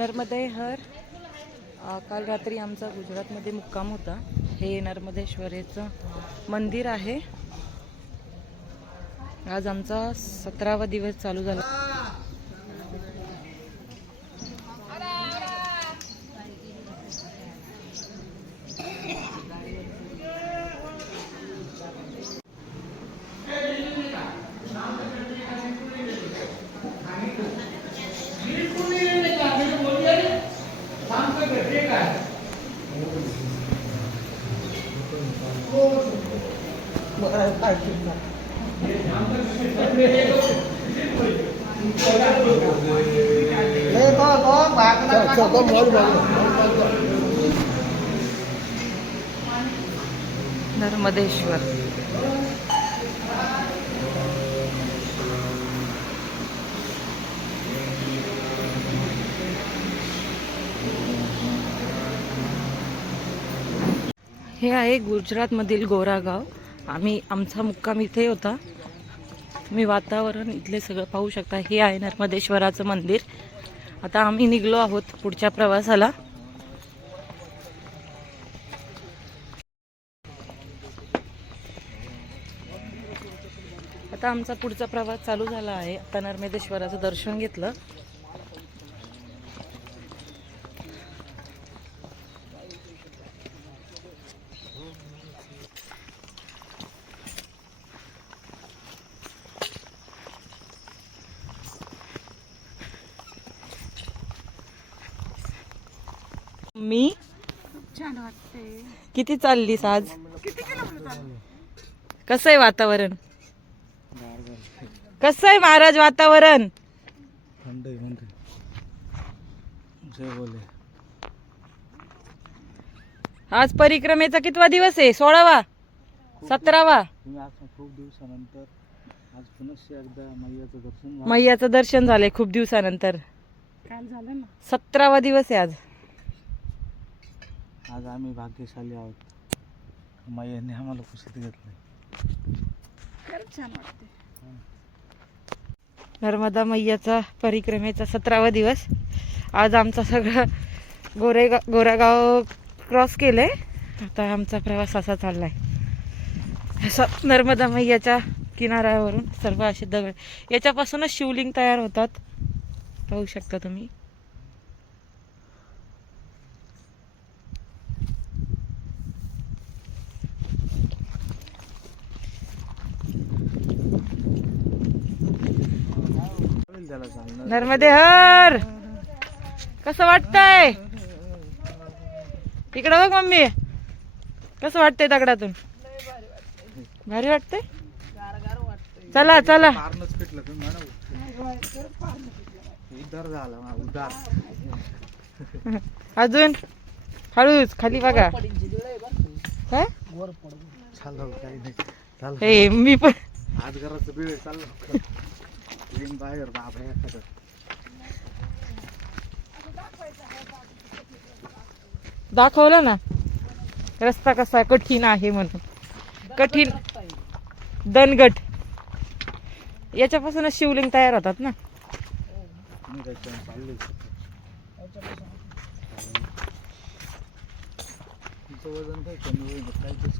नर्मदे हर काल रात्री आमचा गुजरातमध्ये मुक्काम होता. हे नर्मदेश्वरीचं मंदिर आहे. आज आमचा सतरावा दिवस चालू झाला. नर्मदेश्वर. हे आहे गुजरातमधील गोरागाव. आम्ही आमचा मुक्काम इथे होता. मी वातावरण इथले सगळं पाहू शकता. हे आहे नर्मदेश्वराचं मंदिर. आता आम्ही निघलो आहोत पुढच्या प्रवासाला. आता आमचा पुढचा प्रवास चालू झाला आहे. आता नर्मदेश्वराचं दर्शन घेतलं. मी छान वाटते किती चाललीस आज? कसं आहे वातावरण? कसं आहे महाराज वातावरण? थंड आहे म्हणते जय बोले. आज परिक्रमेचा कितवा दिवस आहे? सोळावा? सतरावा? खूप दिवसानंतर आज पुनश्च एकदा मैयाचं दर्शन झालं. मैयाचं दर्शन झालंय खूप दिवसानंतर. काल झालं ना? सतरावा दिवस आहे आज. आज आम्ही भाग्यशाली आहोत. मैयाने आम्हाला कुशीत घेतलंय. खरंच छान वाटते नर्मदा मैयाचा परिक्रमेचा सतरावा दिवस. आज आमचा सगळं गोरेगा गोरागाव क्रॉस केलंय. आता आमचा प्रवास असा चाललाय. असं नर्मदा मैयाच्या किनाऱ्यावरून सर्व असे दगड याच्यापासूनच शिवलिंग तयार होतात. पाहू शकता तुम्ही. नर्मदे हर! कसं वाटतंय? इकडं बघ मम्मी. कसं वाटतंय दगडातून? भारी वाटतंय? चला चला. अजून? हळूच खाली बघा. काय? हे मी पण आज घराचं बिळ चाललं. येईन बाहेर बाबा एखादं. दाखवलं ना? रस्ता कसा कठीण आहे म्हणून. कठीण दनगट. याच्यापासूनच शिवलिंग तयार होतात ना?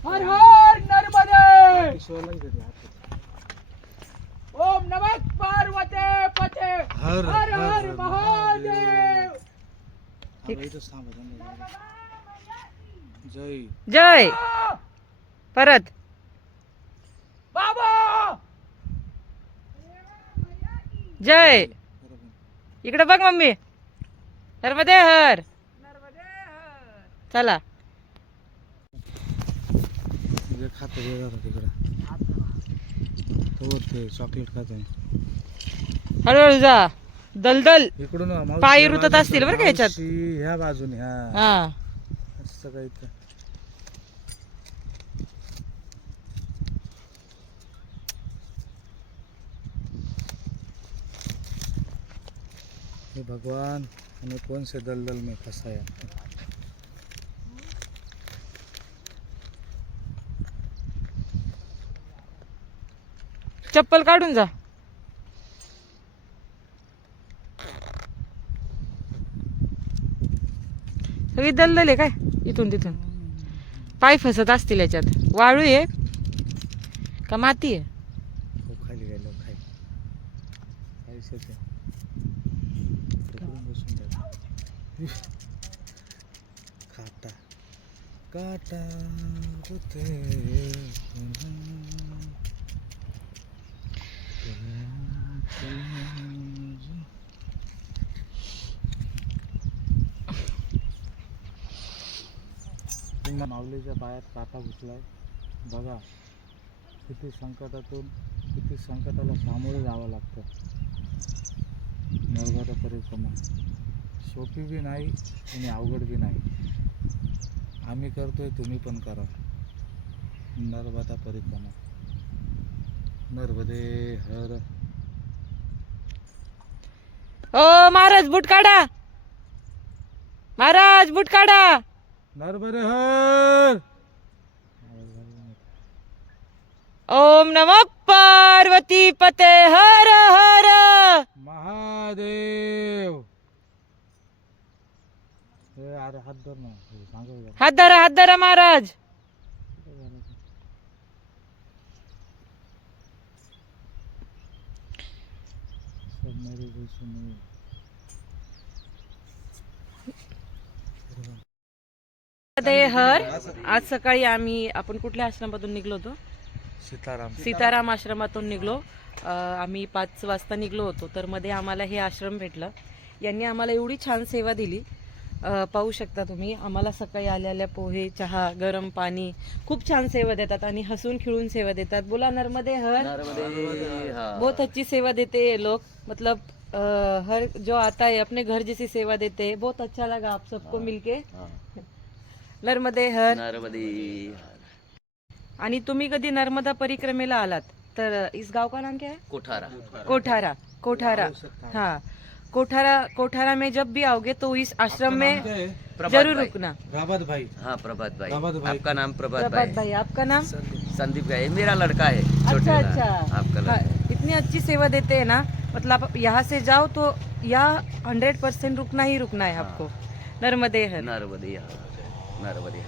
हर हर नर्मदे! ओम नमः पार्वते पते हर हर हर महादेव। जय. जय. परत. बाबा! जय. इकडे बघ मम्मी. नर्मदे हर. चला. खातं तिकडं. चॉकलेट खातं हळूहळू जा. दलदल. इकडून मावशी पाय या रुतत असतील बरं का याच्यात. मावशी ह्या बाजूने हा. हा. असं काही तर. हे भगवान हमें कौन से दलदल में फंसाया? चप्पल काढून जा. सगळी दलदल आहे काय? इथून तिथून. पाय फसत असतील याच्यात. वाळू आहे. का माती आहे हो खाली गेलो खाली आयुष्यात आहे. तिकडून बसून द्या. काटा काटा होते त्यांना माऊलीच्या पायात काटा घुसलाय. बघा किती संकटातून किती संकटाला सामोरे जावं लागतं. नर्मदा परिक्रमा सोपी बी नाही आणि अवघड बी नाही. आम्ही करतोय तुम्ही पण करा. नर्मदा परिक्रमा नर्मदे हर. ओ महाराज बुट काढा. महाराज बुट काढा. नर्मदे हर ओम नमः पार्वती पते हर हर। महादेव। हे अरे हात धर ना हे सांगा जरा. हात धरा हात धरा महाराज घुसून ते हर आज सकाळी आम्ही आपण कुठल्या आश्रमातून निघलो होतो? सीताराम. सीताराम आश्रमातून निघलो. आम्ही पाच वाजता निघलो होतो तर मध्ये आम्हाला हे आश्रम भेटलं. यांनी आम्हाला एवढी छान सेवा दिली. पाहू शकता तुम्ही आम्हाला सकाळी आल्या पोहे चहा गरम पाणी खूप छान सेवा देतात आणि हसून खिळून सेवा देतात. बोला नर्मदे हर. बहुत अच्छी सेवा देते ये लोग. मतलब हर जो आता है अपने घर जैसी सेवा देते. हैं बहुत अच्छा लगा आप सबको मिलके. नर्मदे हर. आणि तुम्ही कधी नर्मदा परिक्रमेला आलात? तर इस गाव का नाम क्या है? कोठारा. कोठारा. कोठारा. हाँ कोठारा कोठारा में जब भी आओगे तो इस आश्रम में प्रभात जरूर। रुकना। राबत भाई. हाँ प्रभात भाई. प्रभात। आपका नाम प्रभात प्रभात भाई. भाई आपका नाम? संदीप. भाई मेरा लड़का है छोटे अच्छा। अच्छा. आपका हाँ, लड़का इतनी अच्छी सेवा देते हैं ना? मतलब आप यहाँ से जाओ तो यहाँ हंड्रेड परसेंट रुकना ही रुकना है आपको। नर्मदे हर. नर्मदे नर्मदे